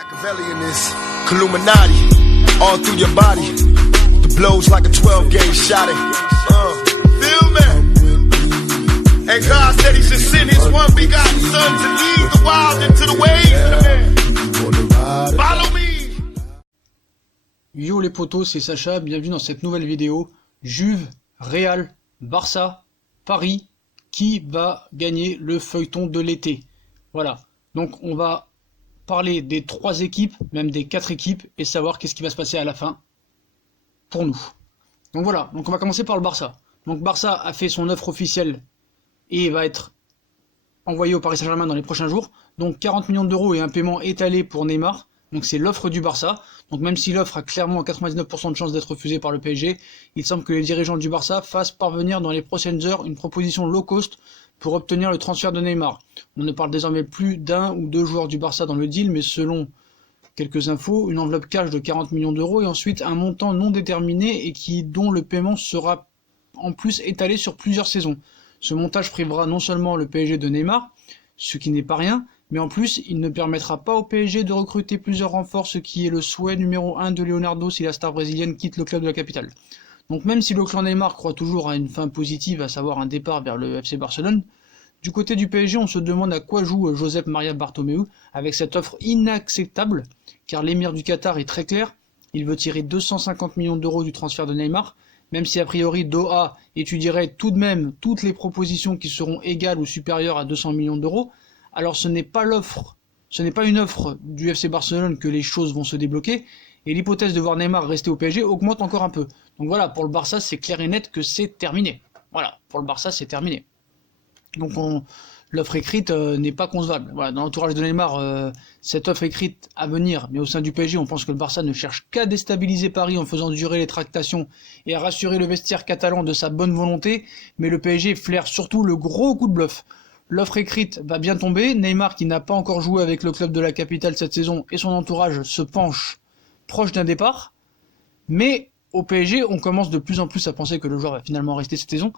Machiavelli in this Illuminati, all through your body. The blows like a 12-gauge shot. Feel me? And God said He should send His one begotten Son to lead the wild into the ways. Follow me. Yo les potos, c'est Sacha, bienvenue dans cette nouvelle vidéo. Juve, Real, Barça, Paris, qui va gagner le feuilleton de l'été? Voilà, donc on va parler des 3 équipes, même des 4 équipes, et savoir qu'est-ce qui va se passer à la fin pour nous. Donc voilà, donc on va commencer par le Barça. Donc Barça a fait son offre officielle et va être envoyé au Paris Saint-Germain dans les prochains jours. Donc 40 millions d'euros et un paiement étalé pour Neymar. Donc c'est l'offre du Barça. Donc même si l'offre a clairement 99% de chances d'être refusée par le PSG, il semble que les dirigeants du Barça fassent parvenir dans les prochaines heures une proposition low cost pour obtenir le transfert de Neymar. On ne parle désormais plus d'un ou deux joueurs du Barça dans le deal, mais selon quelques infos, une enveloppe cash de 40 millions d'euros et ensuite un montant non déterminé et dont le paiement sera en plus étalé sur plusieurs saisons. Ce montage privera non seulement le PSG de Neymar, ce qui n'est pas rien, mais en plus il ne permettra pas au PSG de recruter plusieurs renforts, ce qui est le souhait numéro 1 de Leonardo si la star brésilienne quitte le club de la capitale. Donc même si le clan Neymar croit toujours à une fin positive, à savoir un départ vers le FC Barcelone, du côté du PSG on se demande à quoi joue Josep Maria Bartomeu avec cette offre inacceptable, car l'émir du Qatar est très clair, il veut tirer 250 millions d'euros du transfert de Neymar, même si a priori Doha étudierait tout de même toutes les propositions qui seront égales ou supérieures à 200 millions d'euros, alors ce n'est pas une offre du FC Barcelone que les choses vont se débloquer, et l'hypothèse de voir Neymar rester au PSG augmente encore un peu. Donc voilà, pour le Barça, c'est clair et net que c'est terminé. Voilà, pour le Barça, c'est terminé. Donc l'offre écrite n'est pas concevable. Voilà, dans l'entourage de Neymar, cette offre écrite à venir, mais au sein du PSG, on pense que le Barça ne cherche qu'à déstabiliser Paris en faisant durer les tractations et à rassurer le vestiaire catalan de sa bonne volonté, mais le PSG flaire surtout le gros coup de bluff. L'offre écrite va bien tomber, Neymar qui n'a pas encore joué avec le club de la capitale cette saison et son entourage se penche proche d'un départ, mais au PSG on commence de plus en plus à penser que le joueur va finalement rester cette saison.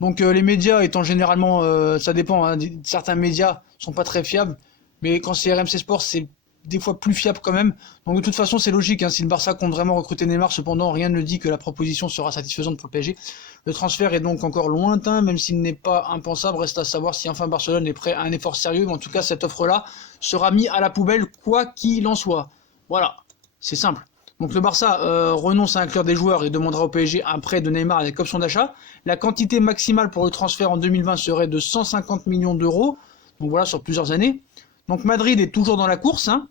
Donc les médias étant généralement, ça dépend, hein, certains médias sont pas très fiables, mais quand c'est RMC Sport c'est des fois plus fiable quand même. Donc de toute façon c'est logique, hein, si le Barça compte vraiment recruter Neymar, cependant rien ne dit que la proposition sera satisfaisante pour le PSG. Le transfert est donc encore lointain, même s'il n'est pas impensable, reste à savoir si enfin Barcelone est prêt à un effort sérieux, mais en tout cas cette offre-là sera mise à la poubelle quoi qu'il en soit. Voilà, c'est simple. Donc le Barça renonce à inclure des joueurs et demandera au PSG un prêt de Neymar avec option d'achat. La quantité maximale pour le transfert en 2020 serait de 150 millions d'euros, donc voilà, sur plusieurs années. Donc Madrid est toujours dans la course, hein.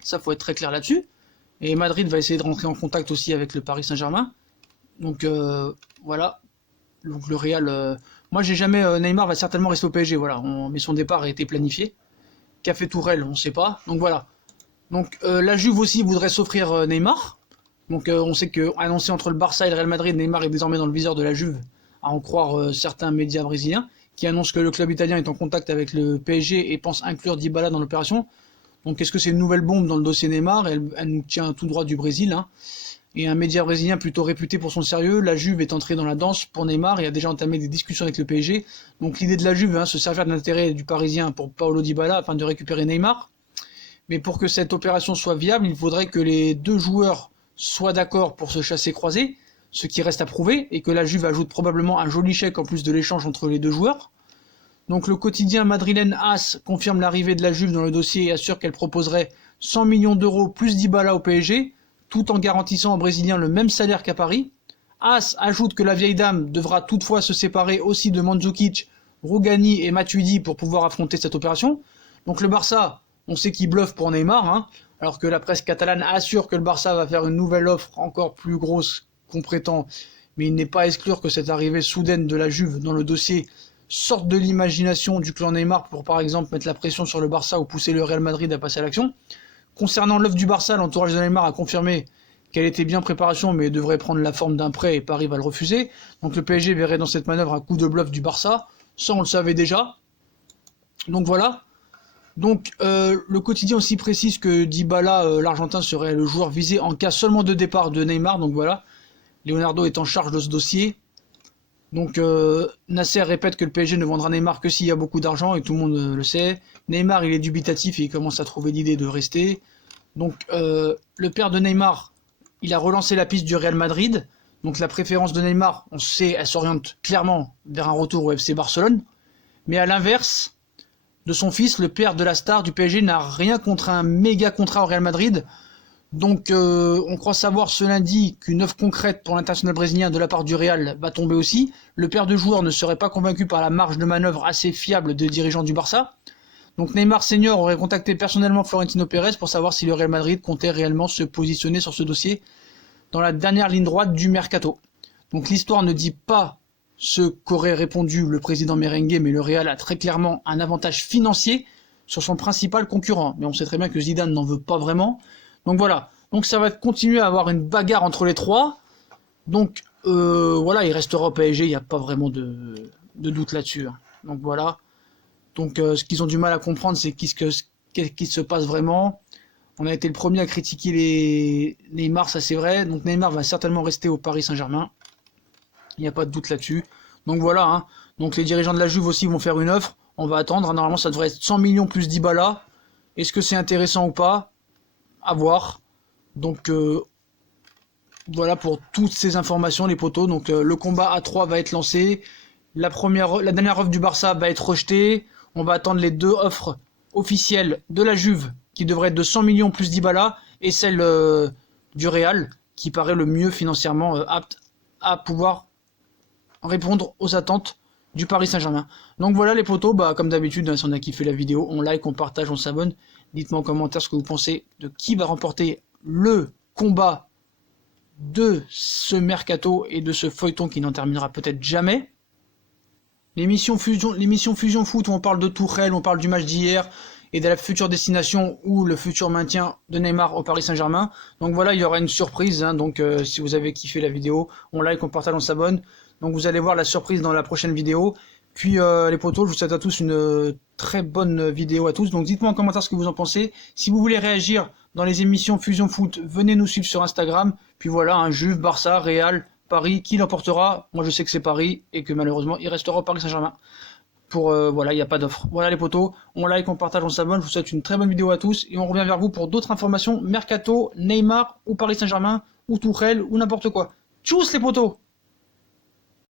Ça faut être très clair là-dessus. Et Madrid va essayer de rentrer en contact aussi avec le Paris Saint-Germain. Donc voilà. Donc le Real, moi j'ai jamais, Neymar va certainement rester au PSG, voilà. Mais son départ a été planifié. Qu'a fait Tourelle, on ne sait pas. Donc voilà. Donc la Juve aussi voudrait s'offrir Neymar. Donc on sait que annoncé entre le Barça et le Real Madrid, Neymar est désormais dans le viseur de la Juve, à en croire certains médias brésiliens, qui annoncent que le club italien est en contact avec le PSG et pense inclure Dybala dans l'opération. Donc est-ce que c'est une nouvelle bombe dans le dossier Neymar? Elle nous tient tout droit du Brésil, hein. Et un média brésilien plutôt réputé pour son sérieux, la Juve est entrée dans la danse pour Neymar et a déjà entamé des discussions avec le PSG. Donc l'idée de la Juve, hein, se servir de l'intérêt du Parisien pour Paulo Dybala afin de récupérer Neymar. Mais pour que cette opération soit viable, il faudrait que les deux joueurs soient d'accord pour se chasser-croiser, ce qui reste à prouver, et que la Juve ajoute probablement un joli chèque en plus de l'échange entre les deux joueurs. Donc le quotidien madrilène AS confirme l'arrivée de la Juve dans le dossier et assure qu'elle proposerait 100 millions d'euros plus Dybala au PSG, tout en garantissant aux Brésiliens le même salaire qu'à Paris. AS ajoute que la vieille dame devra toutefois se séparer aussi de Mandzukic, Rougani et Matuidi pour pouvoir affronter cette opération. Donc le Barça, on sait qu'il bluffe pour Neymar, hein, alors que la presse catalane assure que le Barça va faire une nouvelle offre encore plus grosse qu'on prétend, mais il n'est pas à exclure que cette arrivée soudaine de la Juve dans le dossier sorte de l'imagination du clan Neymar pour par exemple mettre la pression sur le Barça ou pousser le Real Madrid à passer à l'action. Concernant l'offre du Barça, l'entourage de Neymar a confirmé qu'elle était bien en préparation mais devrait prendre la forme d'un prêt et Paris va le refuser. Donc le PSG verrait dans cette manœuvre un coup de bluff du Barça, ça on le savait déjà. Donc voilà. Donc le quotidien aussi précise que Dybala, l'Argentin, serait le joueur visé en cas seulement de départ de Neymar. Donc voilà, Leonardo est en charge de ce dossier. Donc Nasser répète que le PSG ne vendra Neymar que s'il y a beaucoup d'argent, et tout le monde le sait. Neymar, il est dubitatif et il commence à trouver l'idée de rester. Donc le père de Neymar, il a relancé la piste du Real Madrid. Donc la préférence de Neymar, on sait, elle s'oriente clairement vers un retour au FC Barcelone. Mais à l'inverse de son fils, le père de la star du PSG n'a rien contre un méga contrat au Real Madrid. Donc on croit savoir ce lundi qu'une offre concrète pour l'international brésilien de la part du Real va tomber aussi. Le père de joueur ne serait pas convaincu par la marge de manœuvre assez fiable des dirigeants du Barça. Donc Neymar Senior aurait contacté personnellement Florentino Pérez pour savoir si le Real Madrid comptait réellement se positionner sur ce dossier dans la dernière ligne droite du mercato. Donc l'histoire ne dit pas ce qu'aurait répondu le président merengue, mais le Real a très clairement un avantage financier sur son principal concurrent. Mais on sait très bien que Zidane n'en veut pas vraiment. Donc voilà, donc ça va continuer à avoir une bagarre entre les trois. Donc voilà, il restera au PSG, il n'y a pas vraiment de doute là-dessus. Donc voilà. Donc ce qu'ils ont du mal à comprendre, c'est qu'est-ce qui se passe vraiment. On a été le premier à critiquer les Neymar, ça c'est vrai. Donc Neymar va certainement rester au Paris Saint-Germain. Il n'y a pas de doute là-dessus. Donc voilà, hein. Donc les dirigeants de la Juve aussi vont faire une offre. On va attendre. Normalement, ça devrait être 100 millions plus Dybala. Est-ce que c'est intéressant ou pas? À voir. Donc voilà pour toutes ces informations, les potos. Donc le combat à 3 va être lancé. La dernière offre du Barça va être rejetée. On va attendre les deux offres officielles de la Juve, qui devrait être de 100 millions plus Dybala, et celle du Real, qui paraît le mieux financièrement apte à pouvoir répondre aux attentes du Paris Saint-Germain. Donc voilà les potos, comme d'habitude, si on a kiffé la vidéo, on like, on partage, on s'abonne. Dites-moi en commentaire ce que vous pensez de qui va remporter le combat de ce mercato et de ce feuilleton qui n'en terminera peut-être jamais. L'émission Fusion Foot où on parle de Tourelle, on parle du match d'hier et de la future destination ou le futur maintien de Neymar au Paris Saint-Germain. Donc voilà, il y aura une surprise. Donc si vous avez kiffé la vidéo, on like, on partage, on s'abonne. Donc vous allez voir la surprise dans la prochaine vidéo. Puis les potos, je vous souhaite à tous une très bonne vidéo à tous. Donc dites-moi en commentaire ce que vous en pensez. Si vous voulez réagir dans les émissions Fusion Foot, venez nous suivre sur Instagram. Puis voilà, un Juve, Barça, Real, Paris, qui l'emportera? Moi je sais que c'est Paris et que malheureusement il restera au Paris Saint-Germain. Voilà, il n'y a pas d'offre. Voilà les potos, on like, on partage, on s'abonne. Je vous souhaite une très bonne vidéo à tous et on revient vers vous pour d'autres informations. Mercato, Neymar ou Paris Saint-Germain ou Tourelle ou n'importe quoi. Tchuss les potos!